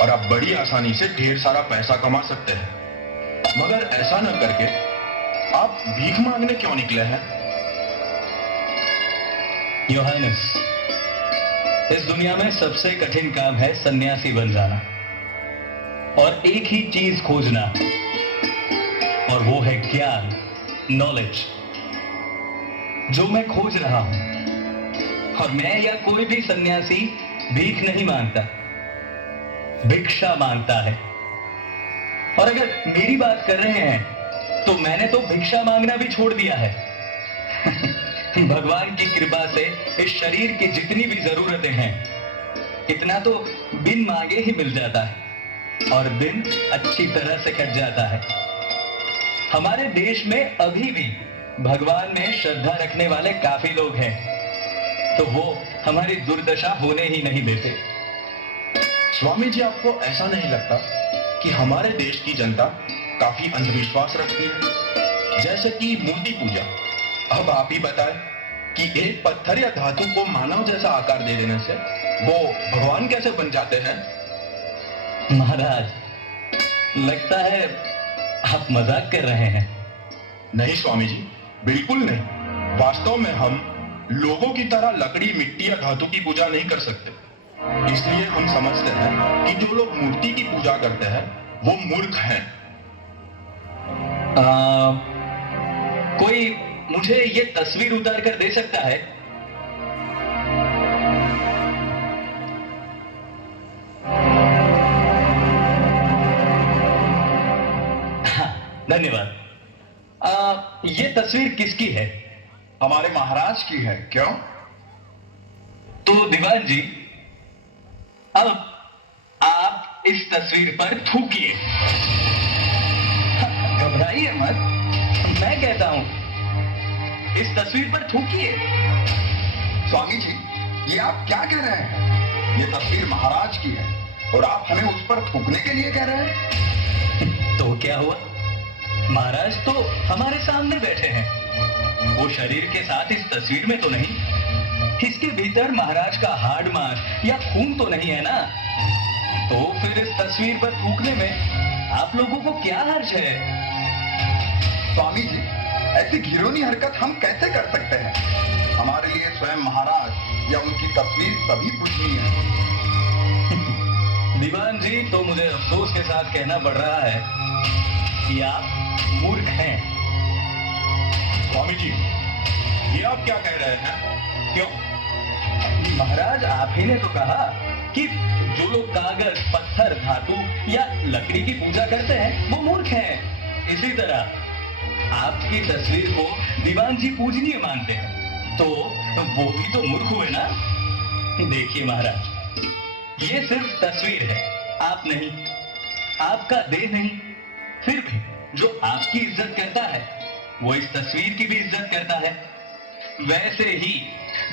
और आप बड़ी आसानी से ढेर सारा पैसा कमा सकते हैं। मगर ऐसा न करके आप भीख मांगने क्यों निकले हैं? योर हाइनेस, इस दुनिया में सबसे कठिन काम है सन्यासी बन जाना और एक ही चीज खोजना, और वो है ज्ञान, नॉलेज, जो मैं खोज रहा हूं। और मैं या कोई भी सन्यासी भीख नहीं मांगता, भिक्षा मांगता है। और अगर मेरी बात कर रहे हैं तो मैंने तो भिक्षा मांगना भी छोड़ दिया है। भगवान की कृपा से इस शरीर की जितनी भी जरूरतें हैं, इतना तो बिन मांगे ही मिल जाता है और दिन अच्छी तरह से कट जाता है। हमारे देश में अभी भी भगवान में श्रद्धा रखने वाले काफी लोग हैं, तो वो हमारी दुर्दशा होने ही नहीं देते। स्वामी जी, आपको ऐसा नहीं लगता कि हमारे देश की जनता काफी अंधविश्वास रखती है, जैसे कि मूर्ति पूजा? अब आप ही बताएं कि एक पत्थर या धातु को मानव जैसा आकार दे देने से वो भगवान कैसे बन जाते हैं? महाराज, लगता है आप मजाक कर रहे हैं। नहीं स्वामी जी, बिल्कुल नहीं। वास्तव में हम लोगों की तरह लकड़ी, मिट्टी या धातु की पूजा नहीं कर सकते। इसलिए हम समझते हैं कि जो लोग मूर्ति की पूजा करते हैं वो मूर्ख हैं। कोई मुझे ये तस्वीर उतार कर दे सकता है? हाँ, धन्यवाद। ये तस्वीर किसकी है? हमारे महाराज की है। क्यों? तो दीवान जी, अब आप इस तस्वीर पर थूकिए। घबराइए मत, मैं कहता हूं, इस तस्वीर पर थूकिए। स्वामी जी, ये आप क्या कह रहे हैं? ये तस्वीर महाराज की है और आप हमें उस पर थूकने के लिए कह रहे हैं? तो क्या हुआ? महाराज तो हमारे सामने बैठे हैं। वो शरीर के साथ इस तस्वीर में तो नहीं। इसके भीतर महाराज का हाड़ मांस या खून तो नहीं है ना? तो फिर इस तस्वीर पर थूकने में आप लोगों को क्या हर्ज है? स्वामी जी, ऐसी घिनौनी हरकत हम कैसे कर सकते हैं? हमारे लिए स्वयं महाराज या उनकी तस्वीर सभी पूजनीय है। दीवान जी, तो मुझे अफसोस के साथ कहना पड़ रहा है कि आप मूर्ख हैं। स्वामी जी, ये आप क्या कह रहे हैं? क्यों? महाराज, आप ही ने तो कहा कि जो लोग कागज, पत्थर, धातु या लकड़ी की पूजा करते हैं वो मूर्ख हैं। इसी तरह आपकी तस्वीर को दीवान जी पूजनीय मानते हैं, तो वो भी तो मूर्ख हुए ना? देखिए महाराज, ये सिर्फ तस्वीर है, आप नहीं, आपका देह नहीं। फिर भी जो आपकी इज्जत करता है वो इस तस्वीर की भी इज्जत करता है। वैसे ही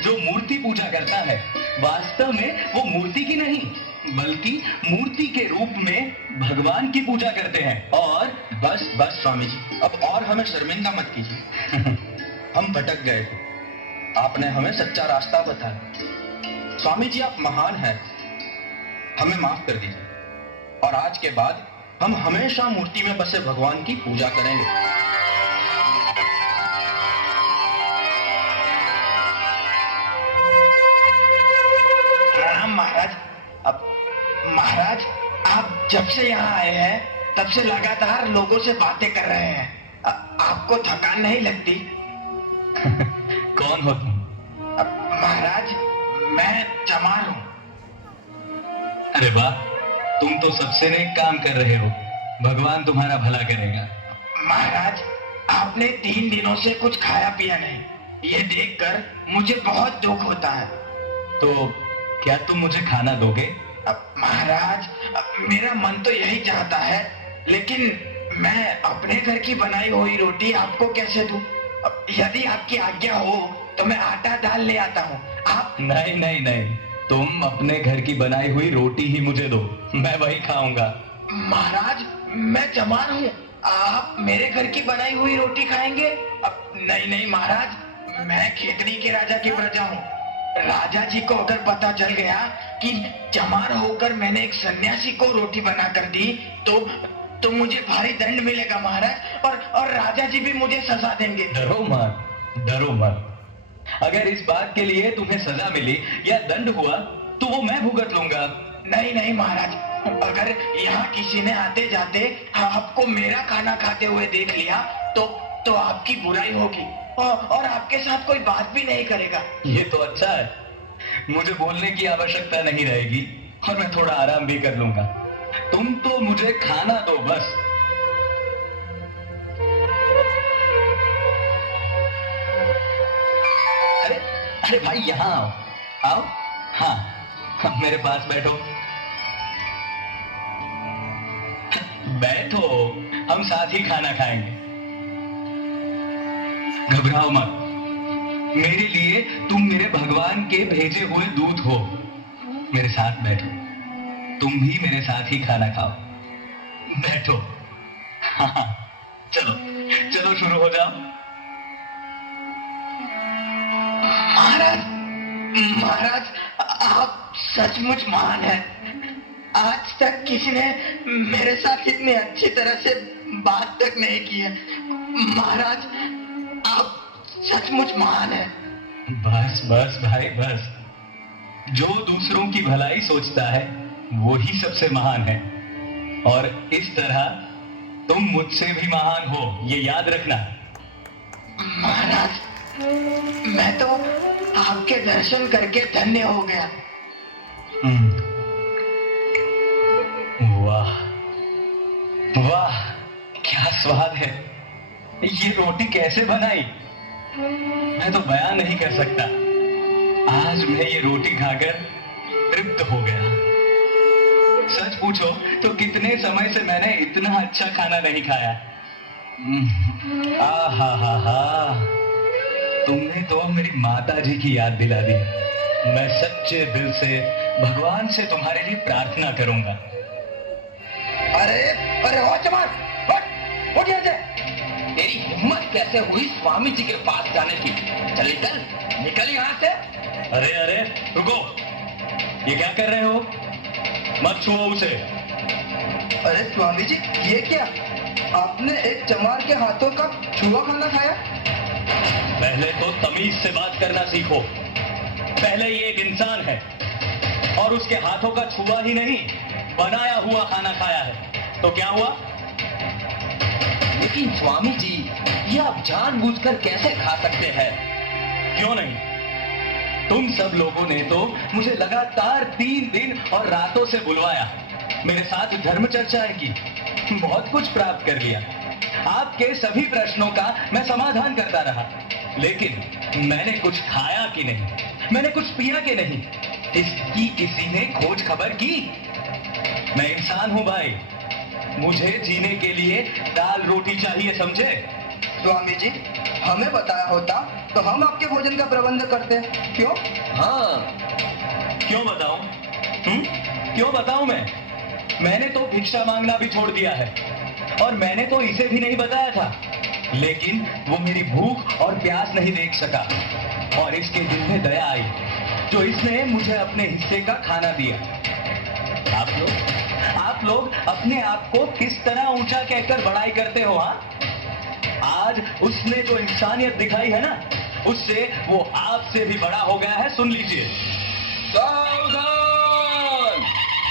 जो मूर्ति पूजा करता है, वास्तव में वो मूर्ति की नहीं बल्कि मूर्ति के रूप में भगवान की पूजा करते हैं। और बस बस स्वामी जी, अब और हमें शर्मिंदा मत कीजिए। हम भटक गए थे, आपने हमें सच्चा रास्ता बताया। स्वामी जी, आप महान हैं, हमें माफ कर दीजिए और आज के बाद हम हमेशा मूर्ति में बसे भगवान की पूजा करेंगे। प्रणाम महाराज। अब महाराज, आप जब से यहाँ आए हैं तब से लगातार लोगों से बातें कर रहे हैं। आपको थकान नहीं लगती? कौन हो तुम? महाराज, मैं चमार हूँ। अरे वाह, तुम तो सबसे नेक काम कर रहे हो। भगवान तुम्हारा भला करेगा। महाराज, आपने 3 दिनों से कुछ खाया पिया नहीं, ये देखकर मुझे बहुत दुख होता है। तो क्या तुम मुझे खाना दोगे? महाराज, मेरा मन तो यही चाहता है, लेकिन मैं अपने घर की बनाई हुई रोटी आपको कैसे दूं? यदि आपकी आज्ञा हो तो मैं आटा दाल ले आता हूँ। आप नहीं नहीं नहीं, तुम अपने घर की बनाई हुई रोटी ही मुझे दो, मैं वही खाऊंगा। महाराज, मैं चमार हूँ, आप मेरे घर की बनाई हुई रोटी खाएंगे? नहीं नहीं महाराज, मैं खेतड़ी के राजा की प्रजा हूँ। राजा जी को अगर पता चल गया कि चमार होकर मैंने एक सन्यासी को रोटी बना कर दी तो मुझे भारी दंड मिलेगा महाराज, और राजा जी भी मुझे सजा देंगे। डरो मत, डरो मत। अगर इस बात के लिए तुम्हें सजा मिली या दंड हुआ तो वो मैं भुगत लूंगा। नहीं नहीं महाराज, अगर यहाँ किसी ने आते जाते आपको मेरा खाना खाते हुए देख लिया तो आपकी बुराई होगी और आपके साथ कोई बात भी नहीं करेगा। ये तो अच्छा है, मुझे बोलने की आवश्यकता नहीं रहेगी और मैं थोड़ा आराम भी कर लूंगा। तुम तो मुझे खाना दो बस। अरे अरे भाई यहाँ आओ, आओ। हाँ, मेरे पास बैठो। बैठो, हम साथ ही खाना खाएंगे। घबराओ मत, मेरे लिए तुम मेरे भगवान के भेजे हुए दूत हो। मेरे साथ बैठो, तुम भी मेरे साथ ही खाना खाओ। बैठो। हाँ, चलो चलो शुरू हो जाओ। महाराज, महाराज आप सचमुच महान हैं। आज तक किसी ने मेरे साथ इतनी अच्छी तरह से बात तक नहीं की है। महाराज आप सचमुच महान हैं। बस बस भाई बस, जो दूसरों की भलाई सोचता है वो ही सबसे महान है, और इस तरह तुम मुझसे भी महान हो, ये याद रखना। महाराज मैं तो आपके दर्शन करके धन्य हो गया। वाह वाह, क्या स्वाद है। ये रोटी कैसे बनाई मैं तो बयान नहीं कर सकता। आज मैं ये रोटी खाकर तृप्त हो गया। सच पूछो तो कितने समय से मैंने इतना अच्छा खाना नहीं खाया। आहा हा हा, तुमने तो मेरी माता जी की याद दिला दी। मैं सच्चे दिल से भगवान से तुम्हारे लिए प्रार्थना करूंगा। अरे अरे ओ चमार, उठ यहाँ से। तेरी हिम्मत कैसे हुई स्वामी जी के पास जाने की? चल निकल, निकल यहाँ से। अरे अरे रुको, ये क्या कर रहे हो? मत छुओ उसे। अरे स्वामी जी, ये क्या? आपने एक चमार के हाथों का छुआ खाना खाया? पहले तो तमीज से बात करना सीखो। पहले ये एक इंसान है और उसके हाथों का छुआ ही नहीं, बनाया हुआ खाना खाया है, तो क्या हुआ? लेकिन स्वामी जी, ये आप जानबूझकर कैसे खा सकते हैं? क्यों नहीं? तुम सब लोगों ने तो मुझे लगातार 3 दिन और रातों से बुलवाया, मेरे साथ धर्म चर्चाएं की, बहुत कुछ प्राप्त कर लिया। आपके सभी प्रश्नों का मैं समाधान करता रहा, लेकिन मैंने कुछ खाया कि नहीं, मैंने कुछ पिया कि नहीं, इसकी किसी ने खोज खबर की? मैं इंसान हूं भाई, मुझे जीने के लिए दाल रोटी चाहिए, समझे? स्वामी जी, हमें बताया होता तो हम आपके भोजन का प्रबंध करते। क्यों? हाँ, क्यों बताऊं? क्यों बताऊं मैंने तो भिक्षा मांगना भी छोड़ दिया है, और मैंने तो इसे भी नहीं बताया था, लेकिन वो मेरी भूख और प्यास नहीं देख सका, और इसके दिल में दया आई, जो इसने मुझे अपने हिस्से का खाना दिया। आप लोग अपने आप को किस तरह ऊंचा कहकर बड़ाई करते हो? आज उसने जो इंसानियत दिखाई है ना, उससे वो आपसे भी बड़ा हो गया है। सुन लीजिए। सावधान!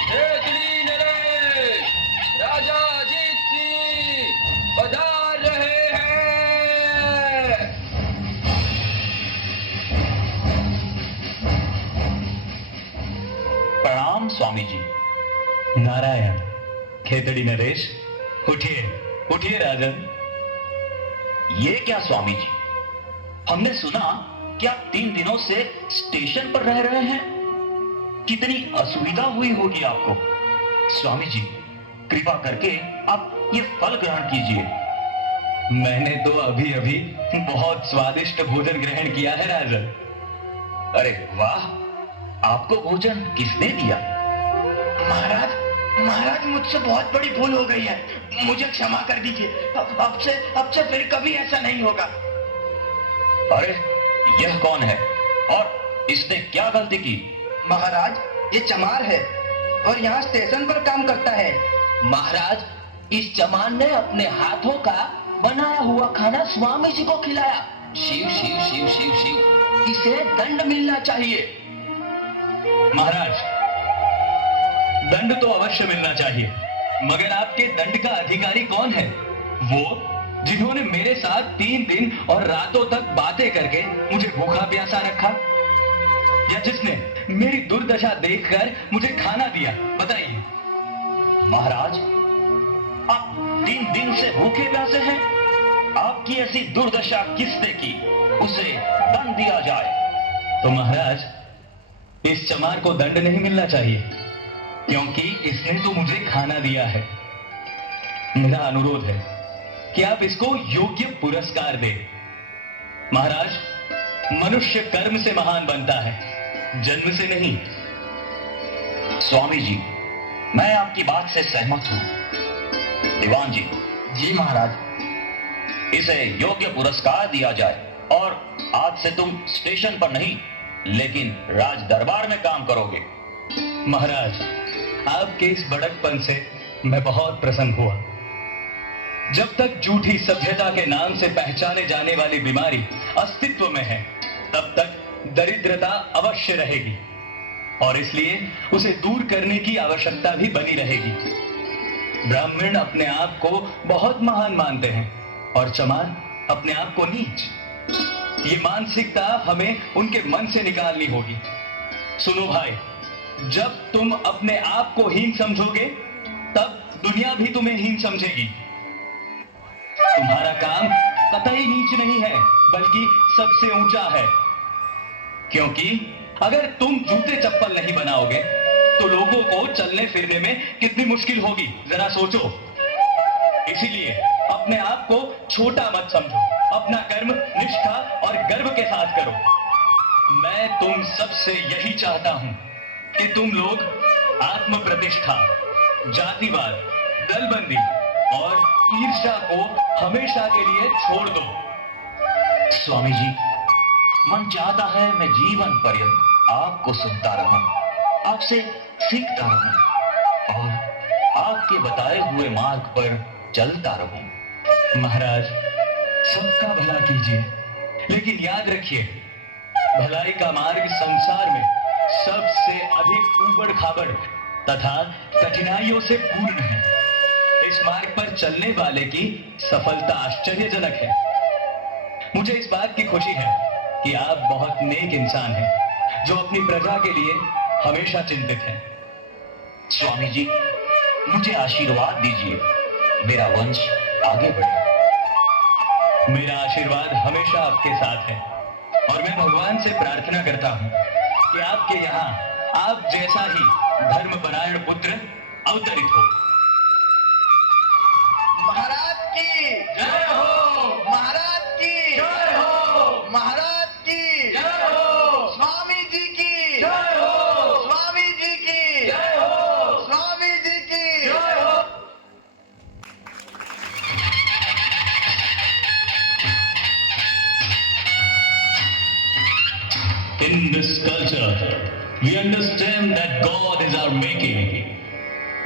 केतली नरेश, राजा अजीत सिंह पधार रहे हैं। प्रणाम स्वामी जी। नारायण। खेतड़ी नरेश, उठिए उठिए राजन। ये क्या स्वामी जी, हमने सुना कि आप 3 दिनों से स्टेशन पर रह रहे हैं। कितनी असुविधा हुई होगी आपको। स्वामी जी, कृपा करके आप ये फल ग्रहण कीजिए। मैंने तो अभी अभी बहुत स्वादिष्ट भोजन ग्रहण किया है राजन। अरे वाह, आपको भोजन किसने दिया? महाराज, महाराज मुझसे बहुत बड़ी भूल हो गई है, मुझे क्षमा कर दीजिए। अब से फिर कभी ऐसा नहीं होगा। अरे यह कौन है, और इसने क्या गलती की? महाराज, ये चमार है और यहाँ स्टेशन पर काम करता है। महाराज, इस चमार ने अपने हाथों का बनाया हुआ खाना स्वामी जी को खिलाया। शिव शिव शिव शिव शिव, इसे दंड मिलना चाहिए। महाराज, दंड तो अवश्य मिलना चाहिए, मगर आपके दंड का अधिकारी कौन है? वो जिन्होंने मेरे साथ 3 दिन और रातों तक बातें करके मुझे भूखा प्यासा रखा, या जिसने मेरी दुर्दशा देखकर मुझे खाना दिया? बताइए। महाराज, आप 3 दिन से भूखे प्यासे हैं। आपकी ऐसी दुर्दशा किसने की? उसे दंड दिया जाए। तो महाराज, इस चमार को दंड नहीं मिलना चाहिए, क्योंकि इसने तो मुझे खाना दिया है। मेरा अनुरोध है कि आप इसको योग्य पुरस्कार दें। महाराज, मनुष्य कर्म से महान बनता है, जन्म से नहीं। स्वामी जी, मैं आपकी बात से सहमत हूं। दीवान जी। जी महाराज। इसे योग्य पुरस्कार दिया जाए और आज से तुम स्टेशन पर नहीं, लेकिन राज दरबार में काम करोगे। महाराज, आपके इस बड़कपन से मैं बहुत प्रसन्न हुआ। जब तक झूठी सभ्यता के नाम से पहचाने जाने वाली बीमारी अस्तित्व में है, तब तक दरिद्रता अवश्य रहेगी, और इसलिए उसे दूर करने की आवश्यकता भी बनी रहेगी। ब्राह्मण अपने आप को बहुत महान मानते हैं और चमार अपने आप को नीच। ये मानसिकता हमें उनके मन से निकालनी होगी। सुनो भाई, जब तुम अपने आप को हीन समझोगे, तब दुनिया भी तुम्हें हीन समझेगी। तुम्हारा काम कतई नीच नहीं है, बल्कि सबसे ऊंचा है, क्योंकि अगर तुम जूते चप्पल नहीं बनाओगे तो लोगों को चलने फिरने में कितनी मुश्किल होगी, जरा सोचो। इसीलिए अपने आप को छोटा मत समझो, अपना कर्म निष्ठा और गर्व के साथ करो। मैं तुम सबसे यही चाहता हूं कि तुम लोग आत्म प्रतिष्ठा, जातिवाद, दलबंदी और ईर्ष्या को हमेशा के लिए छोड़ दो। स्वामी जी, मन चाहता है मैं जीवन पर्यंत आपको सुनता रहूं, आपसे सीखता रहूं और आपके बताए हुए मार्ग पर चलता रहूं। महाराज, सबका भला कीजिए, लेकिन याद रखिए, भलाई का मार्ग संसार में सबसे अधिक ऊबड़ खाबड़ तथा कठिनाइयों से पूर्ण है। इस मार्ग पर चलने वाले की सफलता आश्चर्यजनक है। मुझे इस बात की खुशी है कि आप बहुत नेक इंसान हैं, जो अपनी प्रजा के लिए हमेशा चिंतित हैं। स्वामी जी, मुझे आशीर्वाद दीजिए, मेरा वंश आगे बढ़े। मेरा आशीर्वाद हमेशा आपके साथ है, और मैं भगवान से प्रार्थना करता हूं कि आपके यहाँ आप जैसा ही धर्मपरायण पुत्र अवतरित हो। महाराज की जय हो! महाराज की जय हो! महाराज की जय हो! स्वामी जी की जय हो! स्वामी जी की जय हो! स्वामी जी की जय हो! In this culture, we understand that God is our making.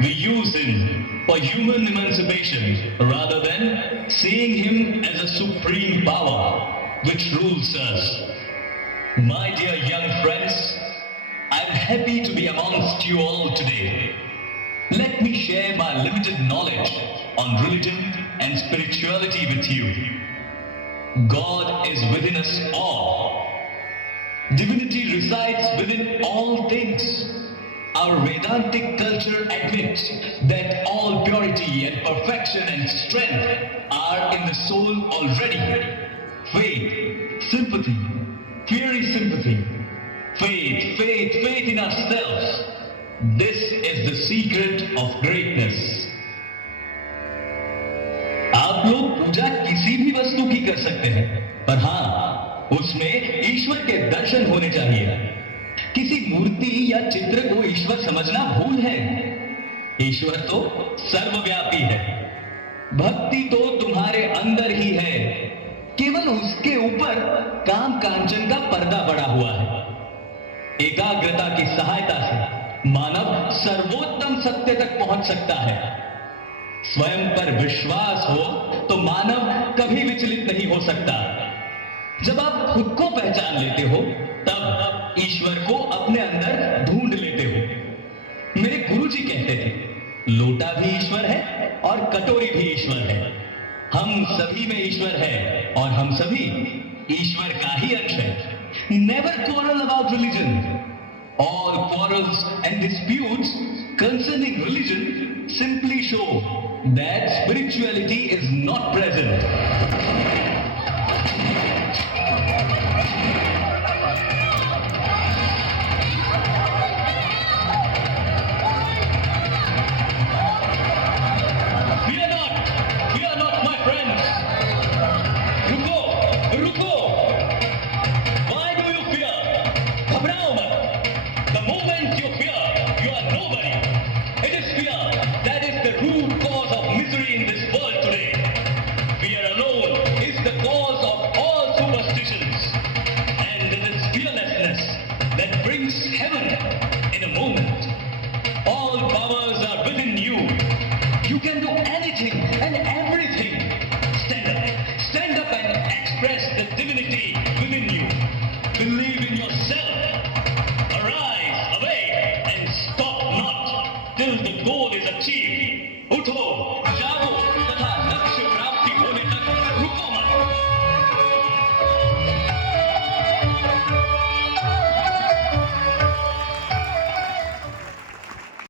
We use Him for human emancipation rather than seeing Him as a supreme power which rules us. My dear young friends, I am happy to be amongst you all today. Let me share my limited knowledge on religion and spirituality with you. God is within us all. Divinity resides within all things. Our Vedantic culture admits that all purity and perfection and strength are in the soul already. Faith, sympathy, fiery sympathy, faith in ourselves. This is the secret of greatness. आप लोग पूजा किसी भी वस्तु की कर सकते हैं, पर हाँ, उसमें ईश्वर के दर्शन होने चाहिए। किसी मूर्ति या चित्र को ईश्वर समझना भूल है। ईश्वर तो सर्वव्यापी है। भक्ति तो तुम्हारे अंदर ही है, केवल उसके ऊपर काम कांचन का पर्दा पड़ा हुआ है। एकाग्रता की सहायता से मानव सर्वोत्तम सत्य तक पहुंच सकता है। स्वयं पर विश्वास हो तो मानव कभी विचलित नहीं हो सकता। जब आप खुद को पहचान लेते हो तब ईश्वर को अपने अंदर ढूंढ लेते हो। मेरे गुरुजी कहते थे, लोटा भी ईश्वर है और कटोरी भी ईश्वर है। हम सभी में ईश्वर है और हम सभी ईश्वर का ही अंश है। Never quarrel about religion. All quarrels and disputes concerning religion simply show that spirituality is not present. Fear not, my friends. रुको, रुको. Why do you fear? घबराओ मत. The moment you fear, you are nobody. It is fear that is the root cause of misery in this world today. Fear alone is the cause of all superstitions. And it is fearlessness that brings heaven in a moment. All powers are within you. You can do anything and everything. Stand up and express the divinity